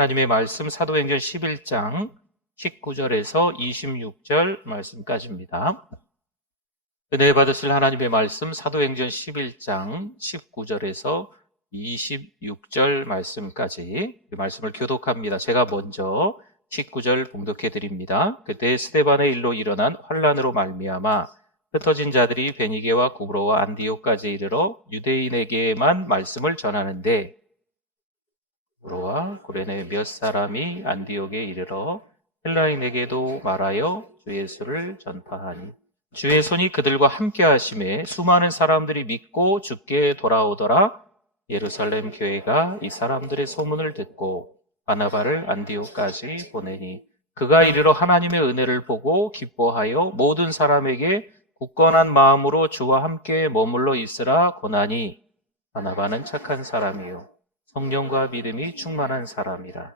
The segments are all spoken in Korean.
하나님의 말씀 사도행전 11장 19절에서 26절 말씀까지입니다. 은혜 받으실 하나님의 말씀 사도행전 11장 19절에서 26절 말씀까지 이 말씀을 교독합니다. 제가 먼저 19절 봉독해 드립니다. 그때 스데반의 일로 일어난 환란으로 말미암아 흩어진 자들이 베니게와 구브로와 안디옥까지 이르러 유대인에게만 말씀을 전하는데 구브로와 구레네 몇 사람이 안디옥에 이르러 헬라인에게도 말하여 주 예수를 전파하니 주의 손이 그들과 함께 하심에 수많은 사람들이 믿고 주께 돌아오더라. 예루살렘 교회가 이 사람들의 소문을 듣고 바나바를 안디옥까지 보내니 그가 이르러 하나님의 은혜를 보고 기뻐하여 모든 사람에게 굳건한 마음으로 주와 함께 머물러 있으라 고나니 바나바는 착한 사람이요 성령과 믿음이 충만한 사람이라.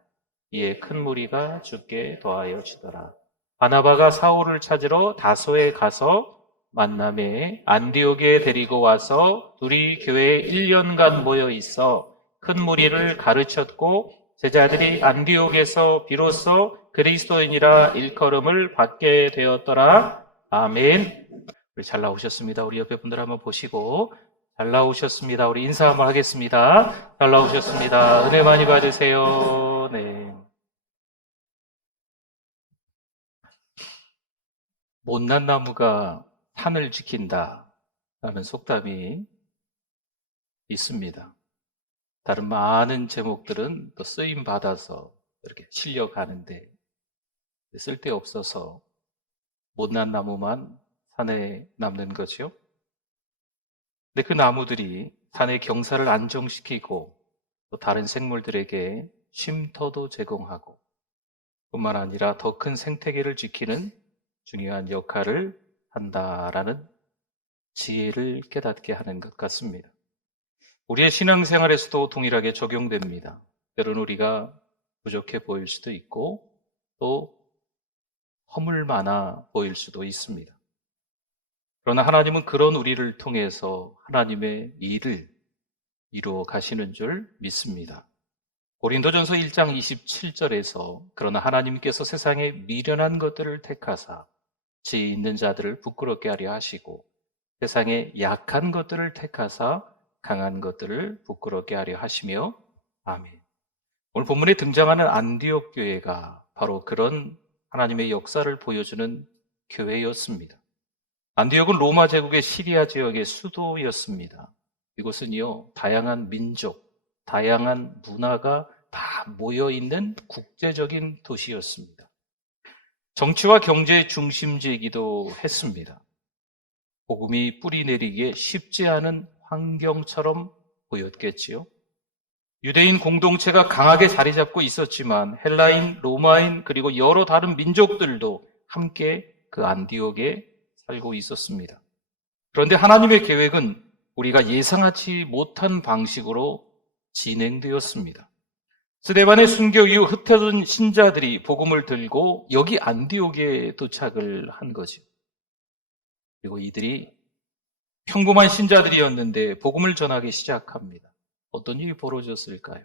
이에 큰 무리가 주께 더하여 지더라. 바나바가 사울을 찾으러 다소에 가서 만남에 안디옥에 데리고 와서 둘이 교회에 1년간 모여 있어 큰 무리를 가르쳤고 제자들이 안디옥에서 비로소 그리스도인이라 일컬음을 받게 되었더라. 아멘. 우리 잘 나오셨습니다. 우리 옆에 분들 한번 보시고 잘 나오셨습니다. 우리 인사 한번 하겠습니다. 잘 나오셨습니다. 은혜 많이 받으세요. 네. 못난 나무가 산을 지킨다 라는 속담이 있습니다. 다른 많은 제목들은 또 쓰임 받아서 이렇게 실려가는데 쓸데없어서 못난 나무만 산에 남는 거죠. 근데 그 나무들이 산의 경사를 안정시키고 또 다른 생물들에게 쉼터도 제공하고 뿐만 아니라 더 큰 생태계를 지키는 중요한 역할을 한다라는 지혜를 깨닫게 하는 것 같습니다. 우리의 신앙생활에서도 동일하게 적용됩니다. 때로는 우리가 부족해 보일 수도 있고 또 허물 많아 보일 수도 있습니다. 그러나 하나님은 그런 우리를 통해서 하나님의 일을 이루어 가시는 줄 믿습니다. 고린도전서 1장 27절에서 그러나 하나님께서 세상에 미련한 것들을 택하사 지혜 있는 자들을 부끄럽게 하려 하시고 세상에 약한 것들을 택하사 강한 것들을 부끄럽게 하려 하시며 아멘. 오늘 본문에 등장하는 안디옥 교회가 바로 그런 하나님의 역사를 보여주는 교회였습니다. 안디옥은 로마 제국의 시리아 지역의 수도였습니다. 이곳은요, 다양한 민족, 다양한 문화가 다 모여있는 국제적인 도시였습니다. 정치와 경제의 중심지이기도 했습니다. 복음이 뿌리 내리기에 쉽지 않은 환경처럼 보였겠지요. 유대인 공동체가 강하게 자리 잡고 있었지만 헬라인, 로마인 그리고 여러 다른 민족들도 함께 그 안디옥에 살고 있었습니다. 그런데 하나님의 계획은 우리가 예상하지 못한 방식으로 진행되었습니다. 스데반의 순교 이후 흩어진 신자들이 복음을 들고 여기 안디옥에 도착을 한 거죠. 그리고 이들이 평범한 신자들이었는데 복음을 전하기 시작합니다. 어떤 일이 벌어졌을까요?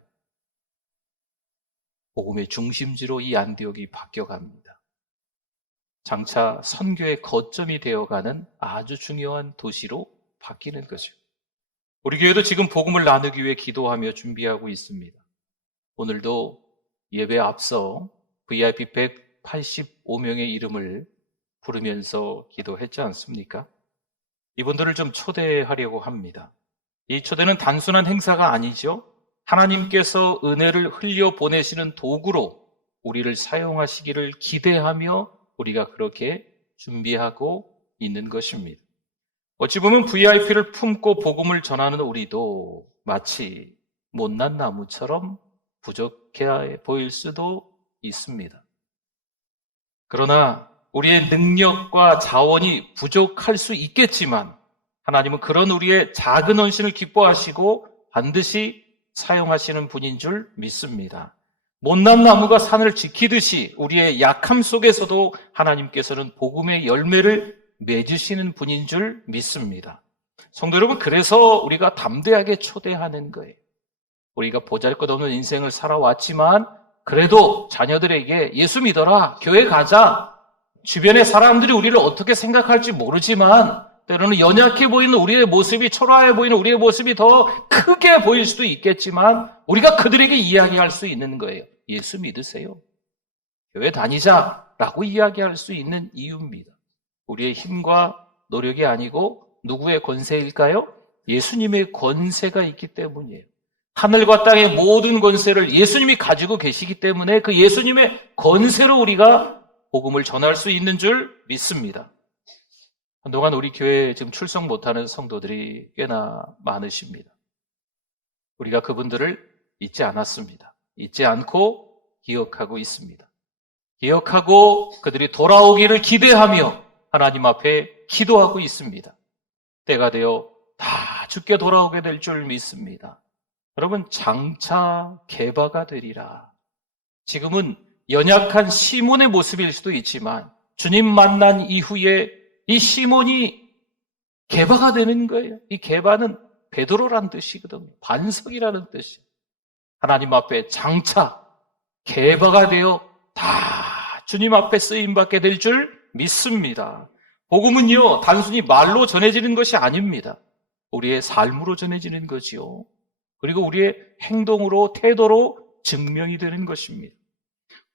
복음의 중심지로 이 안디옥이 바뀌어갑니다. 장차 선교의 거점이 되어가는 아주 중요한 도시로 바뀌는 거죠. 우리 교회도 지금 복음을 나누기 위해 기도하며 준비하고 있습니다. 오늘도 예배 앞서 VIP 185명의 이름을 부르면서 기도했지 않습니까? 이분들을 좀 초대하려고 합니다. 이 초대는 단순한 행사가 아니죠. 하나님께서 은혜를 흘려 보내시는 도구로 우리를 사용하시기를 기대하며 우리가 그렇게 준비하고 있는 것입니다. 어찌 보면 VIP를 품고 복음을 전하는 우리도 마치 못난 나무처럼 부족해 보일 수도 있습니다. 그러나 우리의 능력과 자원이 부족할 수 있겠지만 하나님은 그런 우리의 작은 헌신을 기뻐하시고 반드시 사용하시는 분인 줄 믿습니다. 못난 나무가 산을 지키듯이 우리의 약함 속에서도 하나님께서는 복음의 열매를 맺으시는 분인 줄 믿습니다. 성도 여러분, 그래서 우리가 담대하게 초대하는 거예요. 우리가 보잘것없는 인생을 살아왔지만 그래도 자녀들에게 예수 믿어라, 교회 가자, 주변의 사람들이 우리를 어떻게 생각할지 모르지만 때로는 연약해 보이는 우리의 모습이, 초라해 보이는 우리의 모습이 더 크게 보일 수도 있겠지만 우리가 그들에게 이야기할 수 있는 거예요. 예수 믿으세요. 교회 다니자라고 이야기할 수 있는 이유입니다. 우리의 힘과 노력이 아니고 누구의 권세일까요? 예수님의 권세가 있기 때문이에요. 하늘과 땅의 모든 권세를 예수님이 가지고 계시기 때문에 그 예수님의 권세로 우리가 복음을 전할 수 있는 줄 믿습니다. 한동안 우리 교회에 지금 출석 못하는 성도들이 꽤나 많으십니다. 우리가 그분들을 잊지 않았습니다. 잊지 않고 기억하고 있습니다. 기억하고 그들이 돌아오기를 기대하며 하나님 앞에 기도하고 있습니다. 때가 되어 다 주께 돌아오게 될 줄 믿습니다. 여러분, 장차 개바가 되리라. 지금은 연약한 시몬의 모습일 수도 있지만 주님 만난 이후에 이 시몬이 개바가 되는 거예요. 이 개바는 베드로란 뜻이거든요. 반석이라는 뜻이에요. 하나님 앞에 장차 개바가 되어 다 주님 앞에 쓰임받게 될 줄 믿습니다. 복음은요, 단순히 말로 전해지는 것이 아닙니다. 우리의 삶으로 전해지는 거지요. 그리고 우리의 행동으로, 태도로 증명이 되는 것입니다.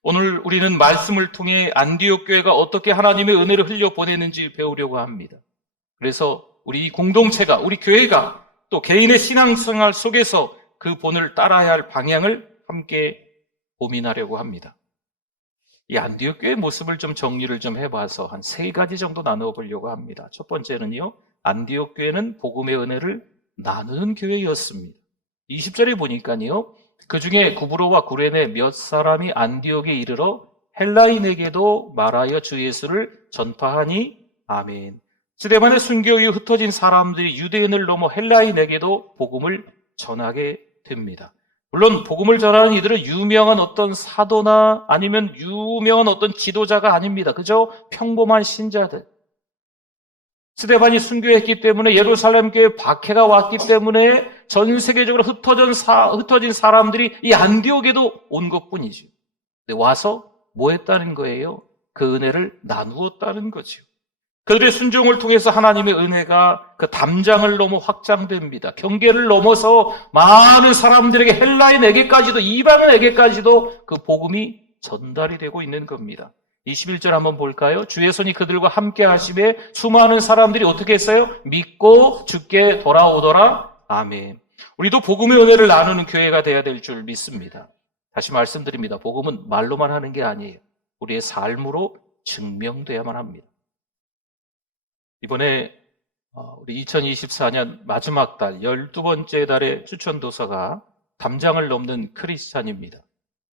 오늘 우리는 말씀을 통해 안디옥 교회가 어떻게 하나님의 은혜를 흘려보내는지 배우려고 합니다. 그래서 우리 공동체가, 우리 교회가 또 개인의 신앙생활 속에서 그 본을 따라야 할 방향을 함께 고민하려고 합니다. 이 안디옥 교회의 모습을 좀 정리를 좀 해봐서 한 3가지 정도 나누어 보려고 합니다. 첫 번째는요, 안디옥 교회는 복음의 은혜를 나누는 교회였습니다. 20절에 보니까요, 그 중에 구브로와 구레네 몇 사람이 안디옥에 이르러 헬라인에게도 말하여 주 예수를 전파하니 아멘. 스데반의 순교 이후 흩어진 사람들이 유대인을 넘어 헬라인에게도 복음을 전하게 됩니다. 물론 복음을 전하는 이들은 유명한 어떤 사도나 아니면 유명한 어떤 지도자가 아닙니다. 그저 평범한 신자들. 스데반이 순교했기 때문에 예루살렘 교회에 박해가 왔기 때문에 전 세계적으로 흩어진 사람들이 이 안디옥에도 온 것뿐이죠. 근데 와서 뭐 했다는 거예요? 그 은혜를 나누었다는 거죠. 그들의 순종을 통해서 하나님의 은혜가 그 담장을 넘어 확장됩니다. 경계를 넘어서 많은 사람들에게, 헬라인에게까지도, 이방인에게까지도 그 복음이 전달이 되고 있는 겁니다. 21절 한번 볼까요? 주의 손이 그들과 함께 하심에 수많은 사람들이 어떻게 했어요? 믿고 주께 돌아오더라. 아멘. 우리도 복음의 은혜를 나누는 교회가 돼야 될 줄 믿습니다. 다시 말씀드립니다. 복음은 말로만 하는 게 아니에요. 우리의 삶으로 증명돼야만 합니다. 이번에 우리 2024년 마지막 달 12번째 달의 추천도서가 담장을 넘는 크리스찬입니다.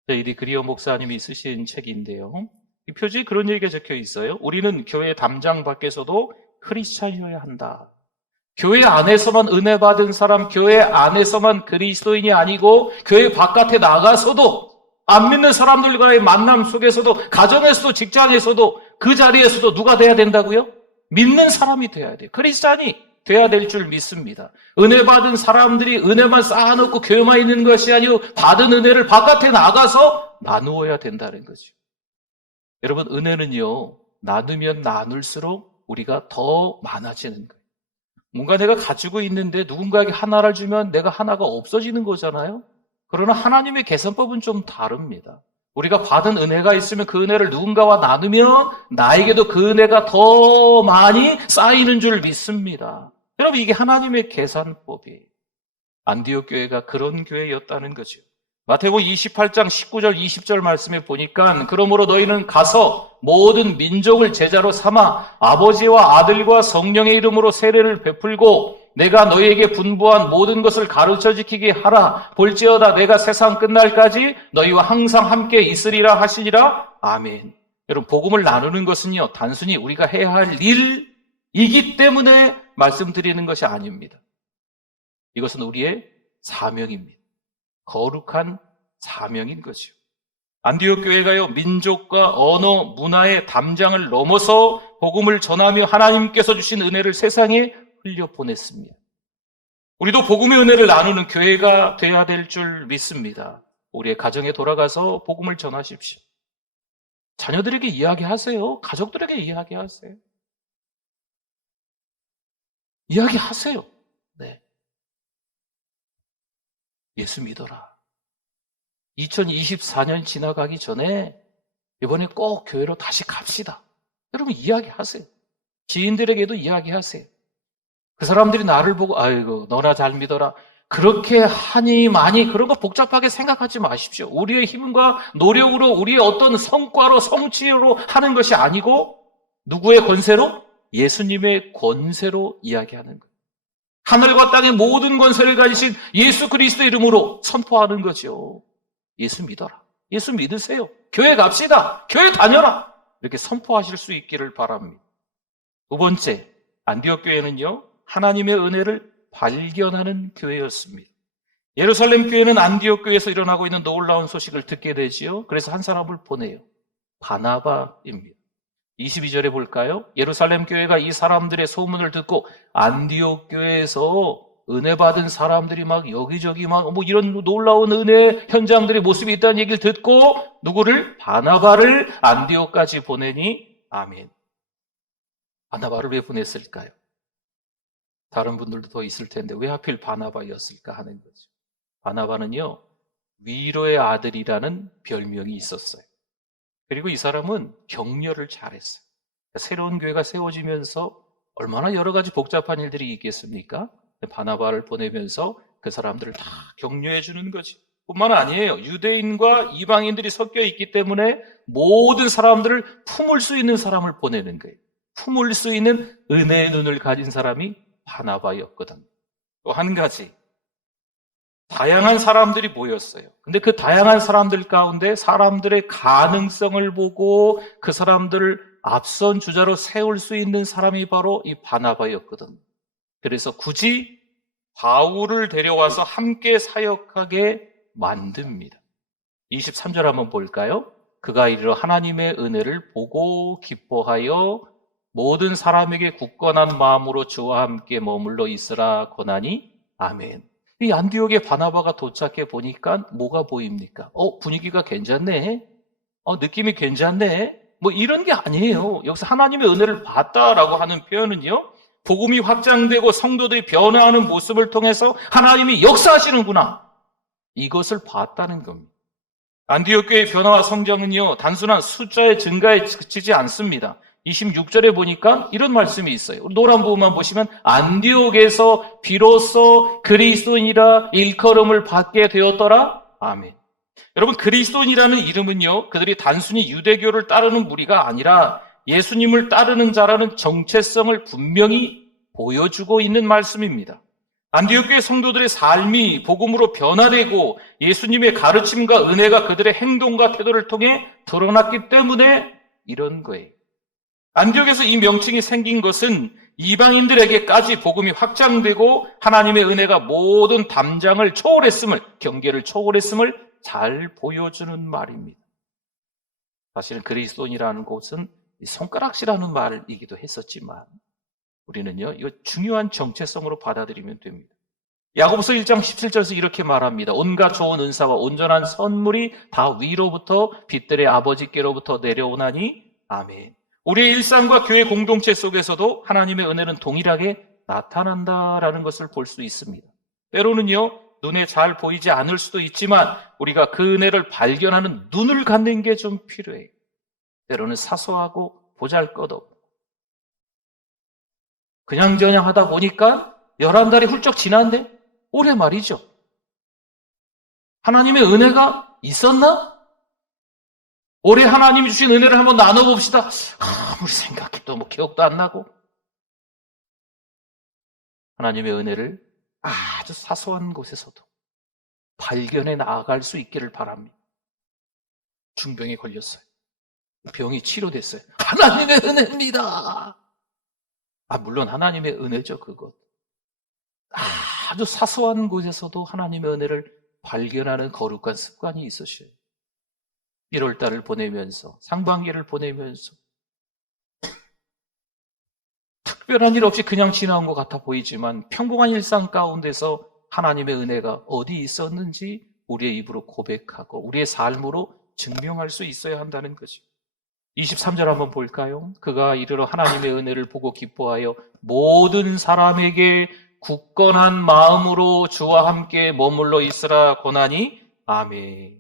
이리 그리어 목사님이 쓰신 책인데요. 이 표지에 그런 얘기가 적혀 있어요. 우리는 교회 담장 밖에서도 크리스찬이어야 한다. 교회 안에서만 은혜 받은 사람, 교회 안에서만 그리스도인이 아니고 교회 바깥에 나가서도 안 믿는 사람들과의 만남 속에서도, 가정에서도, 직장에서도, 그 자리에서도 누가 돼야 된다고요? 믿는 사람이 돼야 돼요. 크리스찬이 돼야 될 줄 믿습니다. 은혜 받은 사람들이 은혜만 쌓아놓고 교회만 있는 것이 아니고 받은 은혜를 바깥에 나가서 나누어야 된다는 거죠. 여러분, 은혜는요, 나누면 나눌수록 우리가 더 많아지는 거예요. 뭔가 내가 가지고 있는데 누군가에게 하나를 주면 내가 하나가 없어지는 거잖아요. 그러나 하나님의 계산법은 좀 다릅니다. 우리가 받은 은혜가 있으면 그 은혜를 누군가와 나누면 나에게도 그 은혜가 더 많이 쌓이는 줄 믿습니다. 여러분, 이게 하나님의 계산법이에요. 안디옥 교회가 그런 교회였다는 거죠. 마태복음 28장 19절 20절 말씀에 보니까 그러므로 너희는 가서 모든 민족을 제자로 삼아 아버지와 아들과 성령의 이름으로 세례를 베풀고 내가 너희에게 분부한 모든 것을 가르쳐 지키게 하라. 볼지어다 내가 세상 끝날까지 너희와 항상 함께 있으리라 하시리라. 아멘. 여러분, 복음을 나누는 것은요, 단순히 우리가 해야 할 일이기 때문에 말씀드리는 것이 아닙니다. 이것은 우리의 사명입니다. 거룩한 사명인 거죠. 안디옥 교회가요, 민족과 언어, 문화의 담장을 넘어서 복음을 전하며 하나님께서 주신 은혜를 세상에 흘려보냈습니다. 우리도 복음의 은혜를 나누는 교회가 돼야 될 줄 믿습니다. 우리의 가정에 돌아가서 복음을 전하십시오. 자녀들에게 이야기하세요. 가족들에게 이야기하세요. 이야기하세요. 네. 예수 믿어라. 2024년 지나가기 전에 이번에 꼭 교회로 다시 갑시다. 여러분 이야기하세요. 지인들에게도 이야기하세요. 그 사람들이 나를 보고 아이고 너나 잘 믿어라. 그렇게 하니 많이 그런 거 복잡하게 생각하지 마십시오. 우리의 힘과 노력으로 우리의 어떤 성과로 성취로 하는 것이 아니고 누구의 권세로? 예수님의 권세로 이야기하는 거예요. 하늘과 땅의 모든 권세를 가지신 예수 그리스도 이름으로 선포하는 거죠. 예수 믿어라. 예수 믿으세요. 교회 갑시다. 교회 다녀라. 이렇게 선포하실 수 있기를 바랍니다. 두 번째, 안디옥 교회는요, 하나님의 은혜를 발견하는 교회였습니다. 예루살렘 교회는 안디옥 교회에서 일어나고 있는 놀라운 소식을 듣게 되지요. 그래서 한 사람을 보내요. 바나바입니다. 22절에 볼까요? 예루살렘 교회가 이 사람들의 소문을 듣고 안디옥 교회에서 은혜 받은 사람들이 막 여기저기 막 뭐 이런 놀라운 은혜 현장들의 모습이 있다는 얘기를 듣고 누구를? 바나바를 안디옥까지 보내니 아멘. 바나바를 왜 보냈을까요? 다른 분들도 더 있을 텐데 왜 하필 바나바였을까 하는 거죠. 바나바는요, 위로의 아들이라는 별명이 있었어요. 그리고 이 사람은 격려를 잘했어요. 새로운 교회가 세워지면서 얼마나 여러 가지 복잡한 일들이 있겠습니까? 바나바를 보내면서 그 사람들을 다 격려해 주는 거지. 뿐만 아니에요. 유대인과 이방인들이 섞여 있기 때문에 모든 사람들을 품을 수 있는 사람을 보내는 거예요. 품을 수 있는 은혜의 눈을 가진 사람이 바나바였거든. 또 한 가지, 다양한 사람들이 모였어요. 근데 그 다양한 사람들 가운데 사람들의 가능성을 보고 그 사람들을 앞선 주자로 세울 수 있는 사람이 바로 이 바나바였거든. 그래서 굳이 바울을 데려와서 함께 사역하게 만듭니다. 23절 한번 볼까요? 그가 이르러 하나님의 은혜를 보고 기뻐하여 모든 사람에게 굳건한 마음으로 주와 함께 머물러 있으라 권하니 아멘. 이 안디옥에 바나바가 도착해 보니까 뭐가 보입니까? 분위기가 괜찮네. 느낌이 괜찮네. 뭐 이런 게 아니에요. 여기서 하나님의 은혜를 봤다라고 하는 표현은요, 복음이 확장되고 성도들이 변화하는 모습을 통해서 하나님이 역사하시는구나, 이것을 봤다는 겁니다. 안디옥 교회의 변화와 성장은요, 단순한 숫자의 증가에 그치지 않습니다. 26절에 보니까 이런 말씀이 있어요. 노란 부분만 보시면 안디옥에서 비로소 그리스도인이라 일컬음을 받게 되었더라. 아멘. 여러분, 그리스도인이라는 이름은요, 그들이 단순히 유대교를 따르는 무리가 아니라 예수님을 따르는 자라는 정체성을 분명히 보여주고 있는 말씀입니다. 안디옥 교회 성도들의 삶이 복음으로 변화되고 예수님의 가르침과 은혜가 그들의 행동과 태도를 통해 드러났기 때문에 이런 거예요. 안디옥에서 이 명칭이 생긴 것은 이방인들에게까지 복음이 확장되고 하나님의 은혜가 모든 담장을 초월했음을, 경계를 초월했음을 잘 보여주는 말입니다. 사실은 그리스도인이라는 곳은 손가락질하는 말이기도 했었지만 우리는요, 이거 중요한 정체성으로 받아들이면 됩니다. 야고보서 1장 17절에서 이렇게 말합니다. 온갖 좋은 은사와 온전한 선물이 다 위로부터 빛들의 아버지께로부터 내려오나니 아멘. 우리의 일상과 교회 공동체 속에서도 하나님의 은혜는 동일하게 나타난다라는 것을 볼 수 있습니다. 때로는요, 눈에 잘 보이지 않을 수도 있지만 우리가 그 은혜를 발견하는 눈을 갖는 게 좀 필요해요. 때로는 사소하고 보잘것없고 그냥저냥 하다 보니까 11달이 훌쩍 지났는데 올해 말이죠. 하나님의 은혜가 있었나? 올해 하나님이 주신 은혜를 한번 나눠봅시다. 아무리 생각해도 기억도 안 나고. 하나님의 은혜를 아주 사소한 곳에서도 발견해 나아갈 수 있기를 바랍니다. 중병에 걸렸어요. 병이 치료됐어요. 하나님의 은혜입니다. 물론 하나님의 은혜죠, 그것. 아주 사소한 곳에서도 하나님의 은혜를 발견하는 거룩한 습관이 있으셔요. 1월달을 보내면서, 상반기를 보내면서 특별한 일 없이 그냥 지나온 것 같아 보이지만 평범한 일상 가운데서 하나님의 은혜가 어디 있었는지 우리의 입으로 고백하고 우리의 삶으로 증명할 수 있어야 한다는 거죠. 23절 한번 볼까요? 그가 이르러 하나님의 은혜를 보고 기뻐하여 모든 사람에게 굳건한 마음으로 주와 함께 머물러 있으라 권하니 아멘.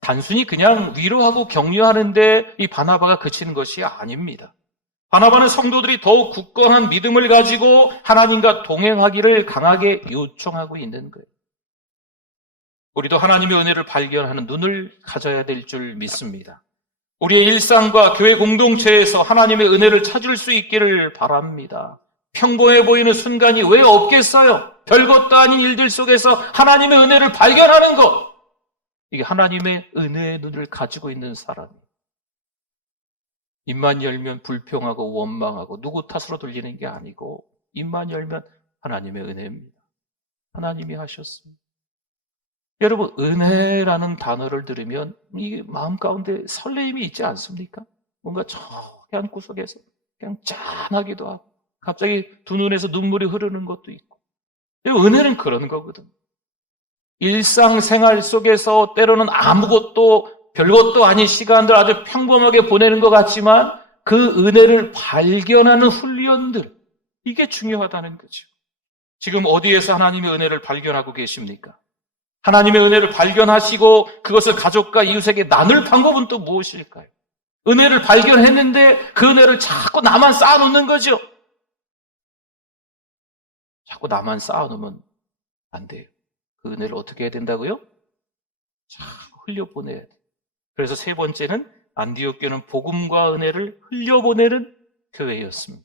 단순히 그냥 위로하고 격려하는데 이 바나바가 그치는 것이 아닙니다. 바나바는 성도들이 더욱 굳건한 믿음을 가지고 하나님과 동행하기를 강하게 요청하고 있는 거예요. 우리도 하나님의 은혜를 발견하는 눈을 가져야 될 줄 믿습니다. 우리의 일상과 교회 공동체에서 하나님의 은혜를 찾을 수 있기를 바랍니다. 평범해 보이는 순간이 왜 없겠어요? 별것도 아닌 일들 속에서 하나님의 은혜를 발견하는 것. 이게 하나님의 은혜의 눈을 가지고 있는 사람이에요. 입만 열면 불평하고 원망하고 누구 탓으로 돌리는 게 아니고 입만 열면 하나님의 은혜입니다. 하나님이 하셨습니다. 여러분, 은혜라는 단어를 들으면 이 마음 가운데 설레임이 있지 않습니까? 뭔가 저기 한 구석에서 그냥 짠하기도 하고 갑자기 두 눈에서 눈물이 흐르는 것도 있고. 은혜는 그런 거거든. 일상생활 속에서 때로는 아무것도 별것도 아닌 시간들 아주 평범하게 보내는 것 같지만 그 은혜를 발견하는 훈련들, 이게 중요하다는 거죠. 지금 어디에서 하나님의 은혜를 발견하고 계십니까? 하나님의 은혜를 발견하시고 그것을 가족과 이웃에게 나눌 방법은 또 무엇일까요? 은혜를 발견했는데 그 은혜를 자꾸 나만 쌓아놓는 거죠. 자꾸 나만 쌓아놓으면 안 돼요. 그 은혜를 어떻게 해야 된다고요? 자꾸 흘려보내야 돼요. 그래서 세 번째는 안디옥 교회는 복음과 은혜를 흘려보내는 교회였습니다.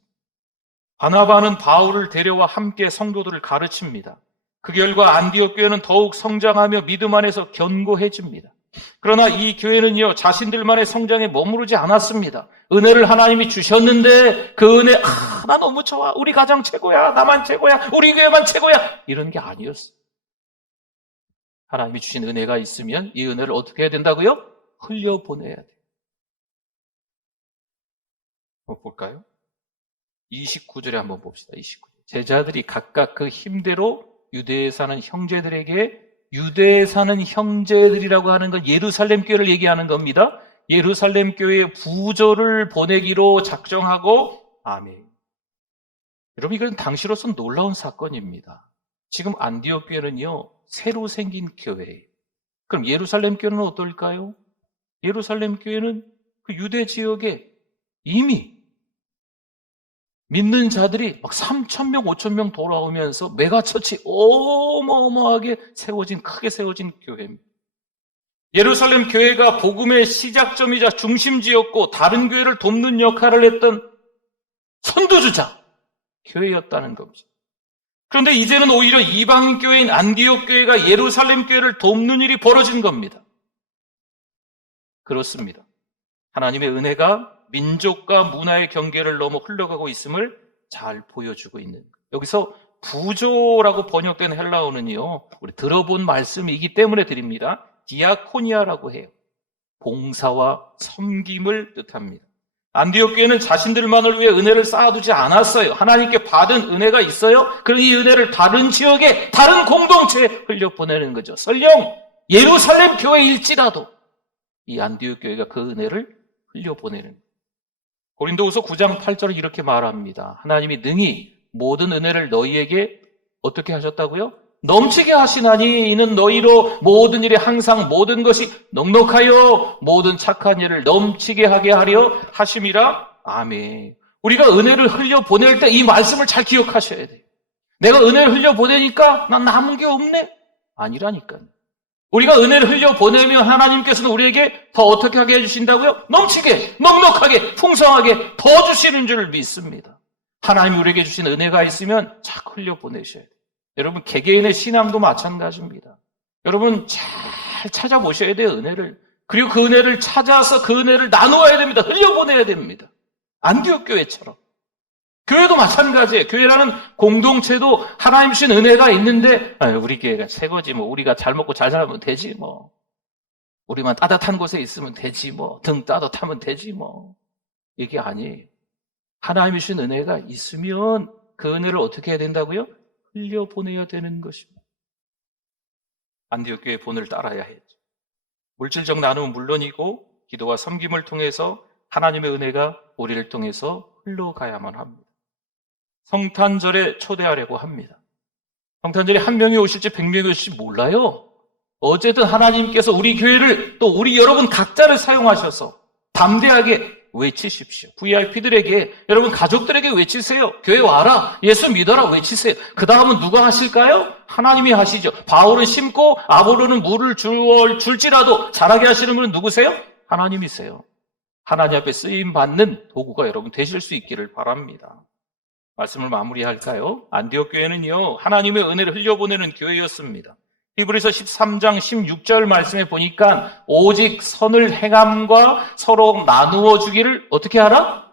바나바는 바울을 데려와 함께 성도들을 가르칩니다. 그 결과 안디옥 교회는 더욱 성장하며 믿음 안에서 견고해집니다. 그러나 이 교회는요, 자신들만의 성장에 머무르지 않았습니다. 은혜를 하나님이 주셨는데 그 은혜, 나 너무 좋아, 우리 가정 최고야, 나만 최고야, 우리 교회만 최고야, 이런 게 아니었어요. 하나님이 주신 은혜가 있으면 이 은혜를 어떻게 해야 된다고요? 흘려보내야 돼요. 한번 볼까요? 29절에 한번 봅시다. 29절. 제자들이 각각 그 힘대로 유대에 사는 형제들에게, 유대에 사는 형제들이라고 하는 건 예루살렘 교회를 얘기하는 겁니다. 예루살렘 교회에 부조를 보내기로 작정하고, 아멘. 여러분, 이건 당시로서는 놀라운 사건입니다. 지금 안디옥 교회는요, 새로 생긴 교회예요. 그럼 예루살렘 교회는 어떨까요? 예루살렘 교회는 그 유대 지역에 이미 믿는 자들이 막 3,000명, 5,000명 돌아오면서 메가처치 어마어마하게 세워진, 크게 세워진 교회입니다. 예루살렘 교회가 복음의 시작점이자 중심지였고 다른 교회를 돕는 역할을 했던 선두주자 교회였다는 겁니다. 그런데 이제는 오히려 이방인 교회인 안디옥 교회가 예루살렘 교회를 돕는 일이 벌어진 겁니다. 그렇습니다. 하나님의 은혜가 민족과 문화의 경계를 넘어 흘러가고 있음을 잘 보여주고 있는 거예요. 여기서 부조라고 번역된 헬라어는요, 우리 들어본 말씀이기 때문에 드립니다. 디아코니아라고 해요. 봉사와 섬김을 뜻합니다. 안디옥 교회는 자신들만을 위해 은혜를 쌓아두지 않았어요. 하나님께 받은 은혜가 있어요. 그럼 이 은혜를 다른 지역에, 다른 공동체에 흘려보내는 거죠. 설령 예루살렘 교회일지라도 이 안디옥 교회가 그 은혜를 흘려보내는 거예요. 고린도후서 9장 8절을 이렇게 말합니다. 하나님이 능히 모든 은혜를 너희에게 어떻게 하셨다고요? 넘치게 하시나니 이는 너희로 모든 일에 항상 모든 것이 넉넉하여 모든 착한 일을 넘치게 하게 하려 하심이라. 아멘. 우리가 은혜를 흘려보낼 때 이 말씀을 잘 기억하셔야 돼요. 내가 은혜를 흘려보내니까 난 남은 게 없네? 아니라니까요. 우리가 은혜를 흘려보내면 하나님께서는 우리에게 더 어떻게 하게 해주신다고요? 넘치게, 넉넉하게, 풍성하게 더 주시는 줄 믿습니다. 하나님이 우리에게 주신 은혜가 있으면 자꾸 흘려보내셔야 돼요. 여러분, 개개인의 신앙도 마찬가지입니다. 여러분, 잘 찾아보셔야 돼요, 은혜를. 그리고 그 은혜를 찾아서 그 은혜를 나누어야 됩니다. 흘려보내야 됩니다. 안디옥 교회처럼. 교회도 마찬가지예요. 교회라는 공동체도 하나님 주신 은혜가 있는데, 우리 교회가 최고지, 뭐, 우리가 잘 먹고 잘 살면 되지, 뭐. 우리만 따뜻한 곳에 있으면 되지, 뭐. 등 따뜻하면 되지, 뭐. 이게 아니에요. 하나님 주신 은혜가 있으면 그 은혜를 어떻게 해야 된다고요? 흘려보내야 되는 것입니다. 안디옥 교회의 본을 따라야 했죠. 물질적 나눔은 물론이고 기도와 섬김을 통해서 하나님의 은혜가 우리를 통해서 흘러가야만 합니다. 성탄절에 초대하려고 합니다. 성탄절에 한 명이 오실지 100명이 오실지 몰라요. 어쨌든 하나님께서 우리 교회를 또 우리 여러분 각자를 사용하셔서 담대하게 외치십시오. VIP들에게, 여러분 가족들에게 외치세요. 교회 와라, 예수 믿어라 외치세요. 그 다음은 누가 하실까요? 하나님이 하시죠. 바울은 심고 아볼로는 물을 줄지라도 자라게 하시는 분은 누구세요? 하나님이세요. 하나님 앞에 쓰임받는 도구가 여러분 되실 수 있기를 바랍니다. 말씀을 마무리할까요? 안디옥 교회는요, 하나님의 은혜를 흘려보내는 교회였습니다. 히브리서 13장 16절 말씀에 보니까 오직 선을 행함과 서로 나누어 주기를 어떻게 하라?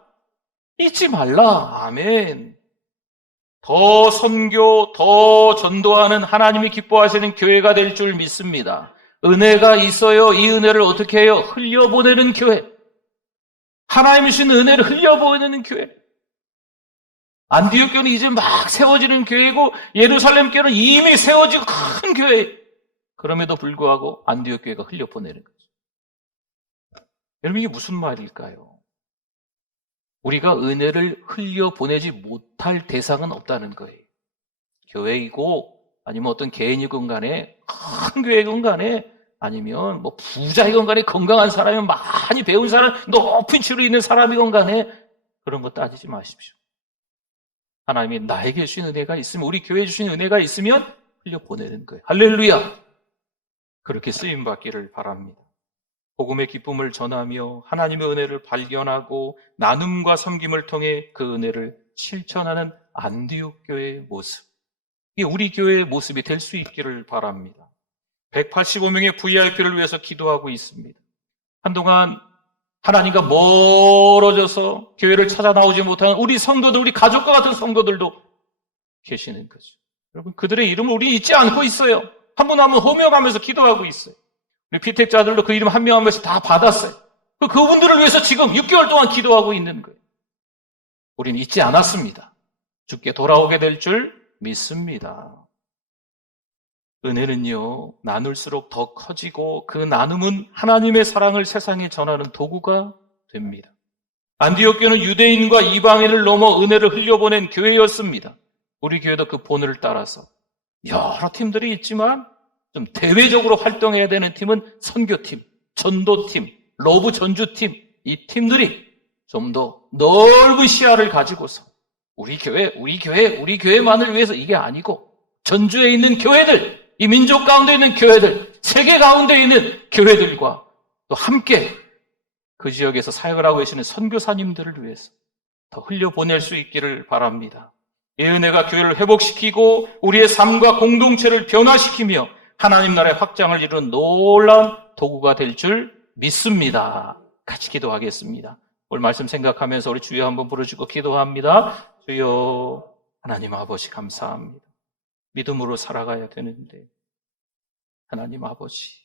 잊지 말라. 아멘. 더 선교, 더 전도하는 하나님이 기뻐하시는 교회가 될 줄 믿습니다. 은혜가 있어요. 이 은혜를 어떻게 해요? 흘려보내는 교회. 하나님이 주신 은혜를 흘려보내는 교회. 안디옥 교회는 이제 막 세워지는 교회고 예루살렘 교회는 이미 세워지고 큰 교회. 그럼에도 불구하고 안디옥 교회가 흘려보내는 거죠. 여러분 이게 무슨 말일까요? 우리가 은혜를 흘려보내지 못할 대상은 없다는 거예요. 교회이고 아니면 어떤 개인이건 간에 큰 교회이건 간에 아니면 뭐 부자이건 간에 건강한 사람이면 많이 배운 사람 높은 치로 있는 사람이건 간에 그런 거 따지지 마십시오. 하나님이 나에게 주신 은혜가 있으면 우리 교회에 주신 은혜가 있으면 흘려보내는 거예요. 할렐루야. 그렇게 쓰임받기를 바랍니다. 복음의 기쁨을 전하며 하나님의 은혜를 발견하고 나눔과 섬김을 통해 그 은혜를 실천하는 안디옥 교회의 모습, 이게 우리 교회의 모습이 될 수 있기를 바랍니다. 185명의 VIP를 위해서 기도하고 있습니다. 한동안 하나님과 멀어져서 교회를 찾아 나오지 못하는 우리 성도들, 우리 가족과 같은 성도들도 계시는 거죠. 여러분 그들의 이름을 우리 잊지 않고 있어요. 한 분 한 분 호명하면서 기도하고 있어요. 우리 피택자들도 그 이름 한 명 한 명씩 다 받았어요. 그분들을 위해서 지금 6개월 동안 기도하고 있는 거예요. 우리는 잊지 않았습니다. 주께 돌아오게 될 줄 믿습니다. 은혜는요, 나눌수록 더 커지고 그 나눔은 하나님의 사랑을 세상에 전하는 도구가 됩니다. 안디옥 교회는 유대인과 이방인을 넘어 은혜를 흘려보낸 교회였습니다. 우리 교회도 그 본을 따라서 여러 팀들이 있지만 좀 대외적으로 활동해야 되는 팀은 선교팀, 전도팀, 러브 전주팀, 이 팀들이 좀 더 넓은 시야를 가지고서 우리 교회만을 위해서 이게 아니고 전주에 있는 교회들, 이 민족 가운데 있는 교회들, 세계 가운데 있는 교회들과 또 함께 그 지역에서 사역을 하고 계시는 선교사님들을 위해서 더 흘려보낼 수 있기를 바랍니다. 이 은혜가 교회를 회복시키고 우리의 삶과 공동체를 변화시키며 하나님 나라의 확장을 이루는 놀라운 도구가 될 줄 믿습니다. 같이 기도하겠습니다. 오늘 말씀 생각하면서 우리 주여 한번 부르시고 기도합니다. 주여, 하나님 아버지 감사합니다. 믿음으로 살아가야 되는데 하나님 아버지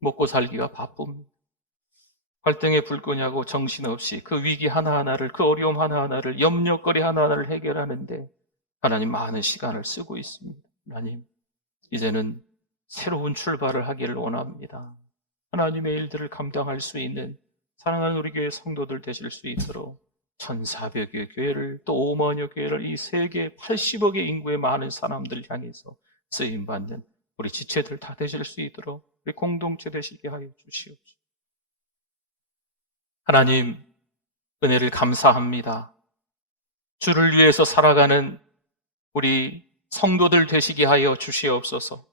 먹고 살기가 바쁩니다. 활동에 불 끄냐고 정신없이 그 위기 하나하나를, 그 어려움 하나하나를, 염려거리 하나하나를 해결하는데 하나님 많은 시간을 쓰고 있습니다. 하나님 이제는 새로운 출발을 하기를 원합니다. 하나님의 일들을 감당할 수 있는 사랑하는 우리 교회 성도들 되실 수 있도록 1,400여 교회를 또 5만여 교회를 이 세계 80억의 인구의 많은 사람들 향해서 쓰임받는 우리 지체들 다 되실 수 있도록 우리 공동체 되시게 하여 주시옵소서. 하나님 은혜를 감사합니다. 주를 위해서 살아가는 우리 성도들 되시게 하여 주시옵소서.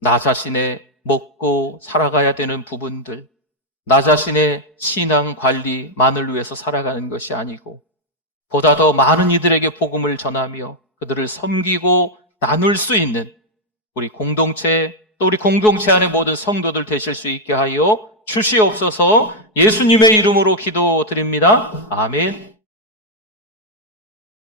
나 자신의 먹고 살아가야 되는 부분들, 나 자신의 신앙 관리만을 위해서 살아가는 것이 아니고 보다 더 많은 이들에게 복음을 전하며 그들을 섬기고 나눌 수 있는 우리 공동체, 또 우리 공동체 안의 모든 성도들 되실 수 있게 하여 주시옵소서. 예수님의 이름으로 기도드립니다. 아멘.